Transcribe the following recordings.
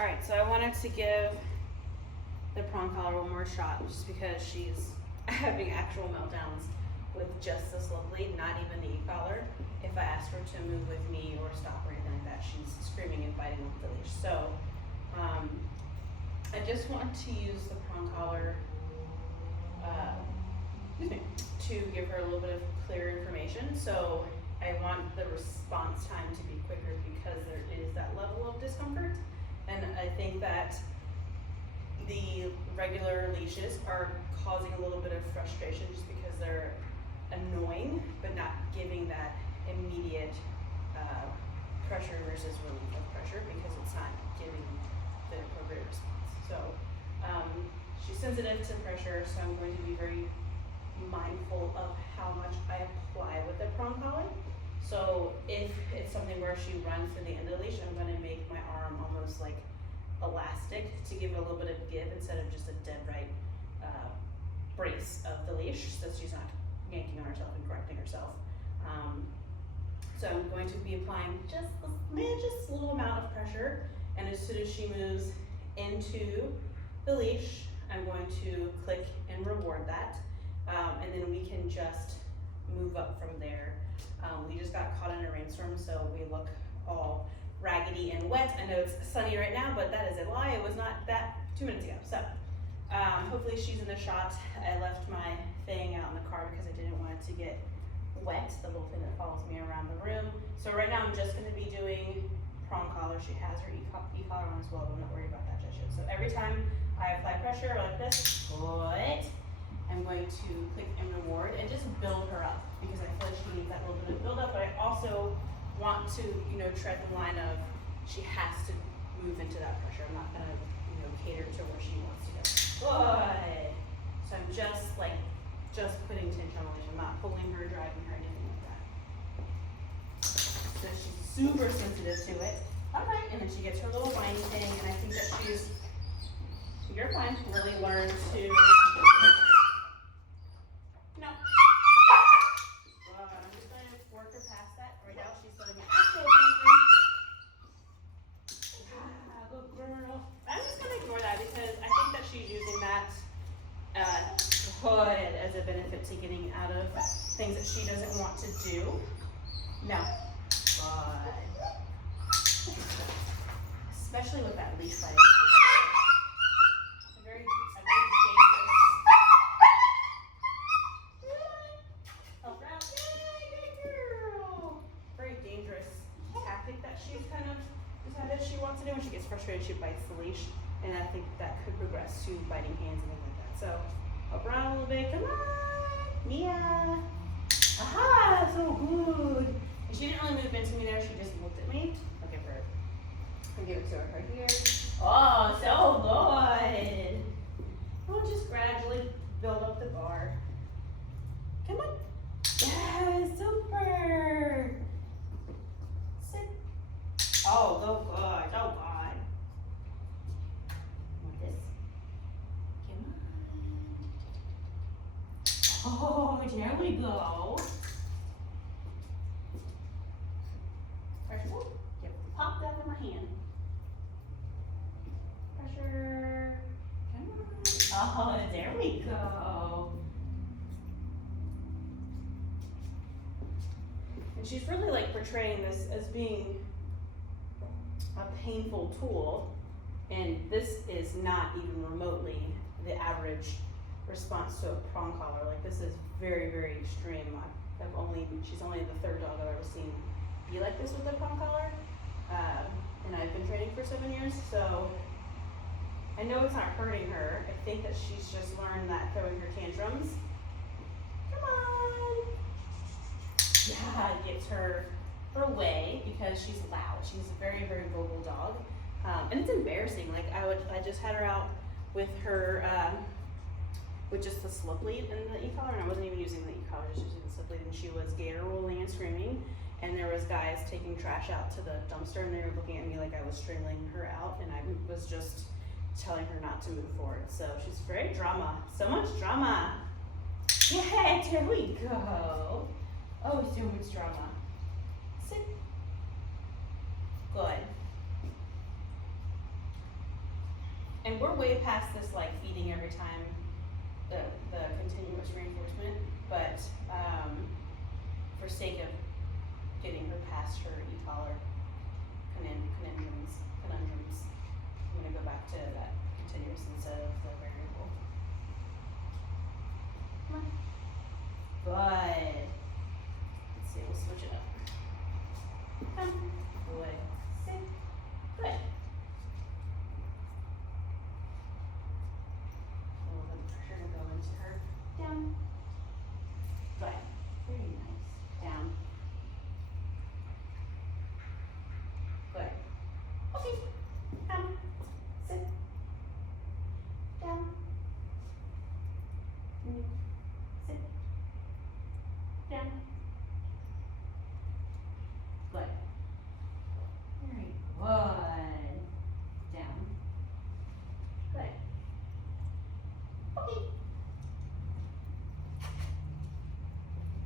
All right, so I wanted to give the prong collar one more shot just because she's having actual meltdowns with just the slip lead, not even the e-collar. If I ask her to move with me or stop or anything like that, she's screaming and fighting with the leash. So I just want to use the prong collar to give her a little bit of clearer information. So I want the response time to be quicker because there is that level of discomfort. And I think that the regular leashes are causing a little bit of frustration just because they're annoying, but not giving that immediate pressure versus relief of pressure because it's not giving the appropriate response. So she's sensitive to pressure, so I'm going to be very mindful of how much I apply with the prong collar. So if it's something where she runs to the end of the leash, I'm going to make my arm almost like elastic to give it a little bit of give instead of just a dead right brace of the leash, so she's not yanking on herself and correcting herself. So I'm going to be applying just a little amount of pressure, and as soon as she moves into the leash, I'm going to click and reward that, and then we can just move up from there. We just got caught in a rainstorm, so we look all raggedy and wet. I know it's sunny right now, but that is a lie. It was not that 2 minutes ago. So hopefully she's in the shot. I left my thing out in the car because I didn't want it to get wet, the little thing that follows me around the room. So right now I'm just going to be doing prong collar. She has her e-collar on as well, but I'm not worried about that just yet. So every time I apply pressure like this, I'm going to click and reward and just build her up because I feel like she needs that little bit of build up, but I also want to, tread the line of she has to move into that pressure. I'm not going to, cater to where she wants to go. Good. So I'm just putting tension on the leash. I'm not pulling her, driving her, anything like that. So she's super sensitive to it. All right, and then she gets her little whiny thing, and I think that you're fine, really learn to, no. I'm just going to work her past that. Right now she's going to actual tantrum. Good girl. I'm just going to ignore that because I think that she's using that hood as a benefit to getting out of things that she doesn't want to do. No. Good. Especially with that leash fighting. A very dangerous. Help her out. Yay, good girl. Very dangerous tactic that she's kind of decided she wants to do. When she gets frustrated, she bites the leash, and I think that could progress to biting hands and things like that. So up around a little bit. Come on, Mia. Aha, so good. And she didn't really move into me there. She just looked at me. I'll give it to her here. Oh, so good. We'll just gradually build up the bar. Come on. Yes, super. Sit. Oh, go good. Oh, God. Want this? Come on. Oh, there we go. Pressure. Yep. Pop that in my hand. Pressure. Come on. Oh, there we go. And she's really portraying this as being a painful tool, and this is not even remotely the average response to a prong collar. This is very, very extreme. She's only the third dog I've ever seen be like this with a prong collar, and I've been training for 7 years, so I know it's not hurting her. I think that she's just learned that throwing her tantrums. Come on. Yeah, it gets her way because she's loud. She's a very, very vocal dog, and it's embarrassing. I just had her out with her with just the slip lead and the e-collar, and I wasn't even using the e-collar, just using the slip lead, and she was gator rolling and screaming, and there was guys taking trash out to the dumpster, and they were looking at me like I was strangling her out, and I was just telling her not to move forward. So she's very drama, so much drama. Yeah, there we go. Oh, so much drama. Sit. Good. And we're way past this like feeding every time, the continuous reinforcement, but for sake of getting her past her e-collar conundrums, I'm gonna go back to that continuous instead of the variable. Come on. Good. Let's see, we'll switch it up. Come. Good. Sit. Good. A little bit of pressure to go into her. Down. Good. Very nice. Down. Good. Okay. Come. Sit. Down. Sit. Down. Good. Very good. Down. Good. Okay.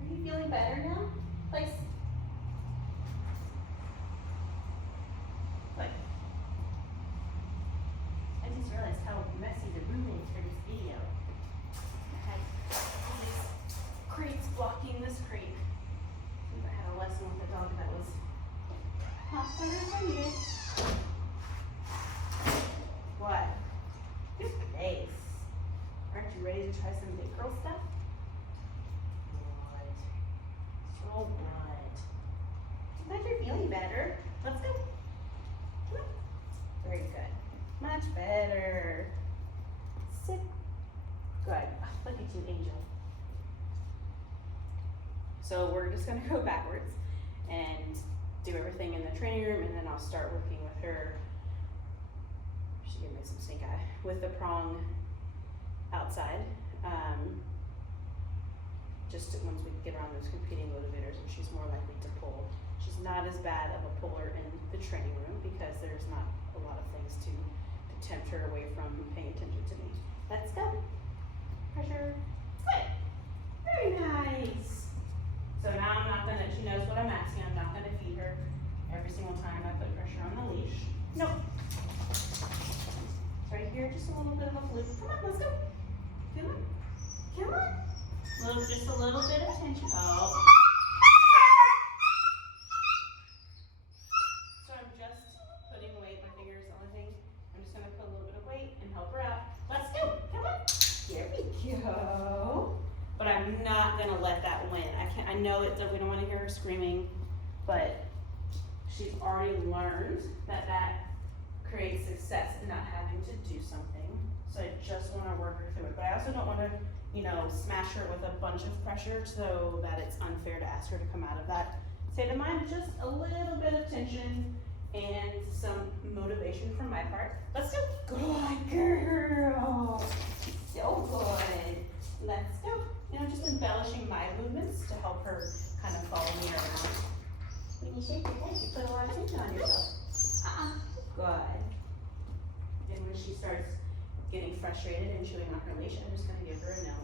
Are you feeling better now? Place. Good. I just realized how messy the room is for this video. I had these crates blocking this crate. Since I had a lesson with a dog that was not better than you. What? Good face. Aren't you ready to try some big girl stuff? Good. So good. I'm glad you're feeling better. Let's go. Come on. Very good. Much better. Sit. Good. Oh, look at you, Angel. So we're just gonna go backwards and do everything in the training room, and then I'll start working with her. She gave me some stink eye with the prong outside. Just once we get around those competing motivators, and she's more likely to pull. She's not as bad of a puller in the training room because there's not a lot of things to tempt her away from paying attention to me. Let's go. Pressure. Good. Very nice. So now I'm not gonna, she knows what I'm asking, I'm not gonna feed her every single time I put pressure on the leash. Nope. Right here, just a little bit of a fluke. Come on, let's go. Come on. Come on. Just a little bit of tension. Oh. So I'm just putting weight, my fingers, the only thing. I'm just gonna put a little bit of weight and help her out. Let's go. Come on. Here we go. But I'm not gonna let that win. I know that we don't want to hear her screaming, but she's already learned that creates success in not having to do something. So I just want to work her through it. But I also don't want to, smash her with a bunch of pressure so that it's unfair to ask her to come out of that state of mind. Just a little bit of tension and some motivation from my part. Let's go. Good girl. So good. Let's go. Just embellishing my movements to help her kind of follow me around. When you shake your head, you put a lot of tension on yourself. Good. And when she starts getting frustrated and chewing on her leash, I'm just going to give her a no.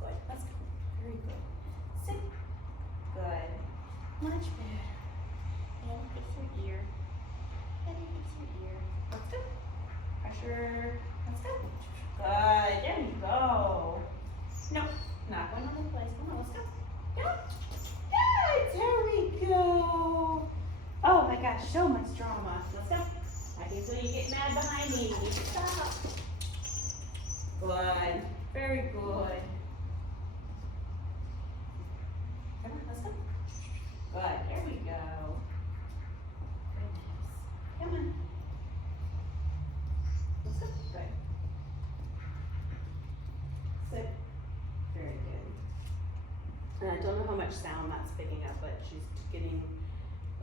Good. Let's go. Very good. Sit. Good. Much better. And fix your ear. And fix your ear. Let's go. Pressure. Let's go. Good. There you go. No. Not going on the place. Come on, let's go. Go. Good. There we go. Oh my gosh, so much drama. Let's go. I can feel you get mad behind me. Stop. Good. Very good. Come on, let's go. Good. There we go. Goodness. Come on. Let's go. Good. Sit. Very good. And I don't know how much sound that's picking up, but she's getting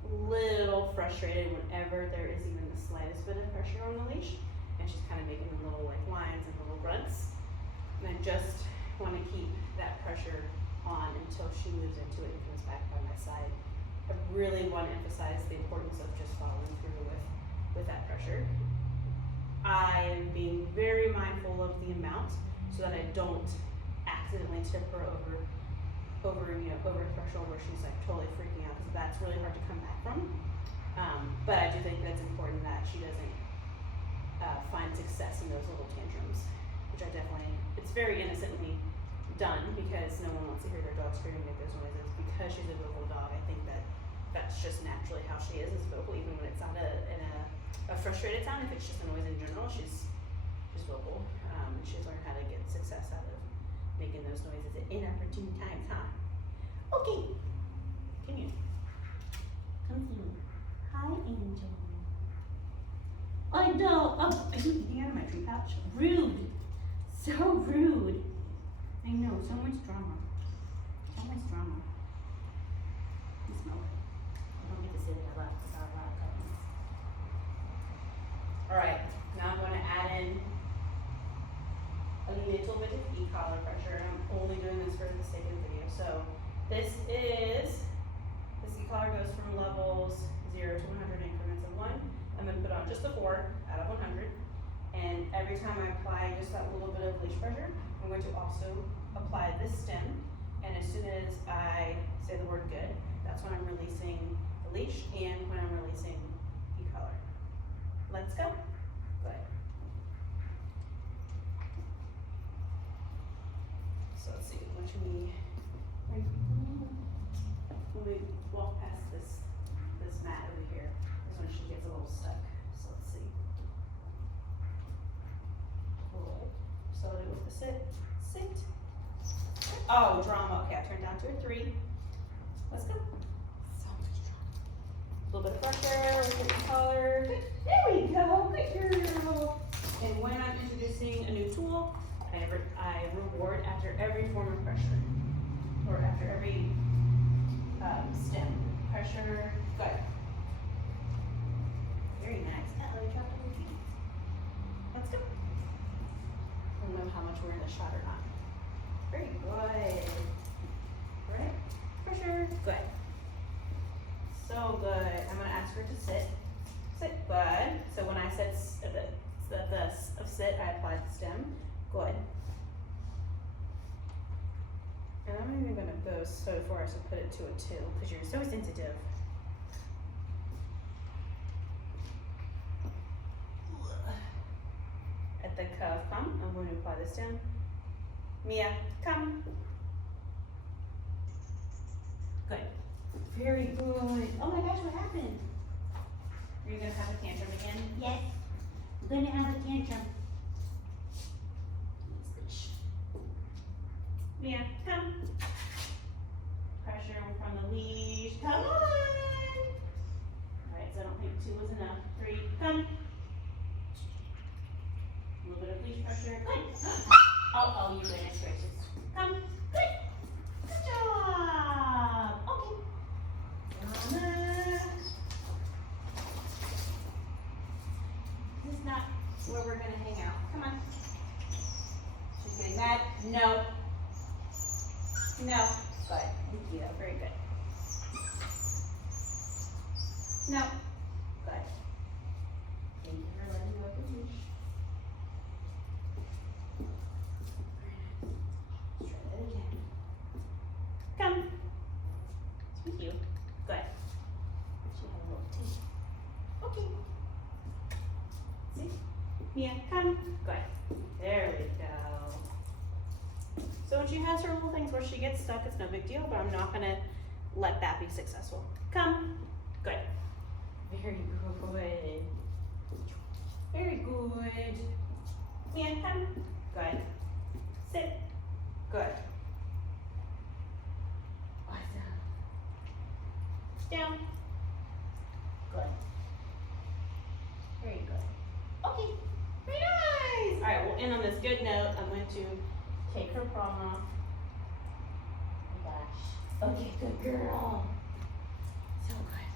a little frustrated whenever there is even the slightest bit of pressure on the leash. And she's kind of making little lines and little grunts. And I just want to keep that pressure on until she moves into it and comes back by my side. I really want to emphasize the importance of just following through with that pressure. I am being very mindful of the amount so that I don't accidentally tip her over a threshold where she's like totally freaking out, because that's really hard to come back from. But I do think that's important that she doesn't find success in those little tantrums, which I definitely, it's very innocently done because no one wants to hear their dog screaming at those noises. Because she's a vocal dog, I think that that's just naturally how she is vocal, even when it's not a frustrated sound. If it's just a noise in general, she's vocal. She's learned how to get success out of making those noises at inopportune times, huh? Okay, come here. Come here. Hi, Angel. I know. Oh, I didn't get out of my tree pouch. Rude. So rude. I know. So much drama. So much drama. You smell it. I don't get to say that loud because I have a lot of puppies. All right. Now I'm going to add in a little bit of e-collar pressure. I'm only doing this for the sake of the video. So this e-collar goes from levels 0 to 100 increments of 1. I'm going to put on just a 4 out of 100. And every time I apply just that little bit of leash pressure, I'm going to also apply this stem. And as soon as I say the word good, that's when I'm releasing the leash and when I'm releasing e-collar. Let's go. Go ahead. So let's see, which we when we walk past this mat over here is when she gets a little stuck. So let's see. Good. So I'll do with the sit. Oh, drama. Okay, I turned down to a 3. Let's go. So much drama. A little bit of pressure with the collar. There we go. Good girl. And when I'm introducing a new tool, I reward after every form of pressure, or after every stem. Pressure, good. Very nice. Uh-oh, you dropped your feet. Let's go. I don't know how much we're in the shot or not. Very good. Right? Pressure, good. So good. I'm gonna ask her to sit. Sit, good. So when I said of sit, I applied the stem. Good. And I'm even gonna go so far as to put it to a 2 because you're so sensitive. At the cuff, come. I'm going to apply the stem. Mia, come. Good. Very good. Oh my gosh, what happened? Are you gonna have a tantrum again? Yes. I'm gonna have a tantrum. Mia, come. Pressure from the leash. Come on. Alright, so I don't think 2 was enough. 3, come. A little bit of leash pressure. Good. Oh, you goodness gracious. Come. Good. Good job. Okay. This is not where we're gonna hang out. Come on. She's getting mad. No. No. Good. Thank you. Very good. No. Good. Thank you for letting me go the leash. Let's try that again. Come. Thank you. Good. She had a little teeth. Okay. See? Mia, come. Good. There we go. So when she has her little things where she gets stuck, it's no big deal, but I'm not gonna let that be successful. Come. Good. Very good. Very good. Mia, come. Good. Sit. Good. Awesome. Down. Good. Very good. Okay. Very nice. All right, we'll end on this good note. I'm going to take her prom off. Oh my gosh. Okay, good girl. So good.